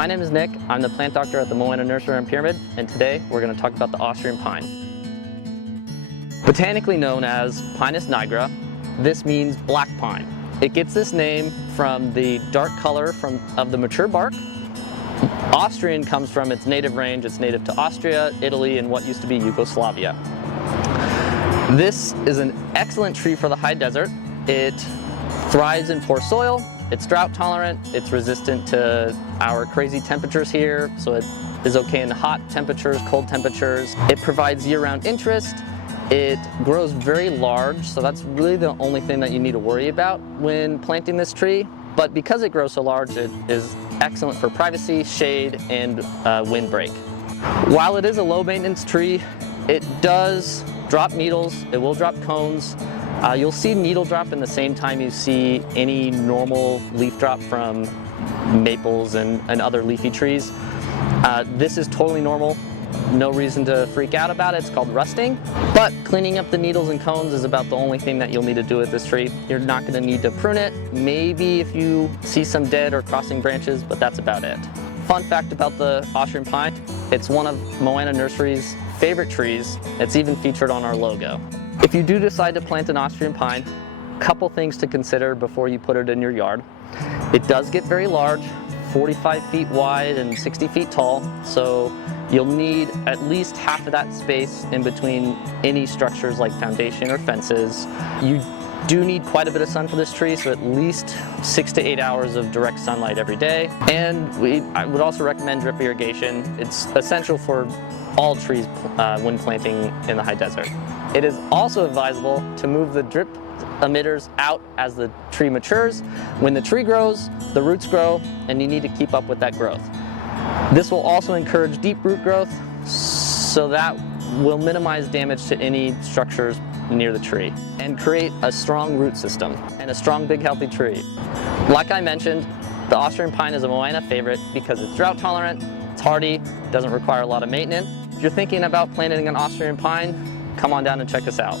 My name is Nick. I'm the plant doctor at the Moana Nursery in Pyramid, and today we're going to talk about the Austrian pine. Botanically known as Pinus nigra, this means black pine. It gets this name from the dark color of the mature bark. Austrian comes from its native range. It's native to Austria, Italy, and what used to be Yugoslavia. This is an excellent tree for the high desert. It thrives in poor soil. It's drought tolerant, it's resistant to our crazy temperatures here, so it is okay in hot temperatures, cold temperatures. It provides year-round interest. It grows very large, so that's really the only thing that you need to worry about when planting this tree. But because it grows so large, it is excellent for privacy, shade, and windbreak. While it is a low-maintenance tree, it does drop needles, it will drop cones. You'll see needle drop in the same time you see any normal leaf drop from maples and other leafy trees. This is totally normal. No reason to freak out about it. It's called rusting. But cleaning up the needles and cones is about the only thing that you'll need to do with this tree. You're not going to need to prune it. Maybe if you see some dead or crossing branches, but that's about it. Fun fact about the Austrian pine, it's one of Moana Nursery's favorite trees. It's even featured on our logo. If you do decide to plant an Austrian pine, a couple things to consider before you put it in your yard. It does get very large, 45 feet wide and 60 feet tall, so you'll need at least half of that space in between any structures like foundation or fences. You do need quite a bit of sun for this tree, so at least 6 to 8 hours of direct sunlight every day. And I would also recommend drip irrigation. It's essential for all trees when planting in the high desert. It is also advisable to move the drip emitters out as the tree matures. When the tree grows, the roots grow, and you need to keep up with that growth. This will also encourage deep root growth, so that will minimize damage to any structures near the tree and create a strong root system and a strong, big, healthy tree. Like I mentioned, the Austrian pine is a Moana favorite because it's drought tolerant, it's hardy, doesn't require a lot of maintenance. If you're thinking about planting an Austrian pine, come on down and check us out.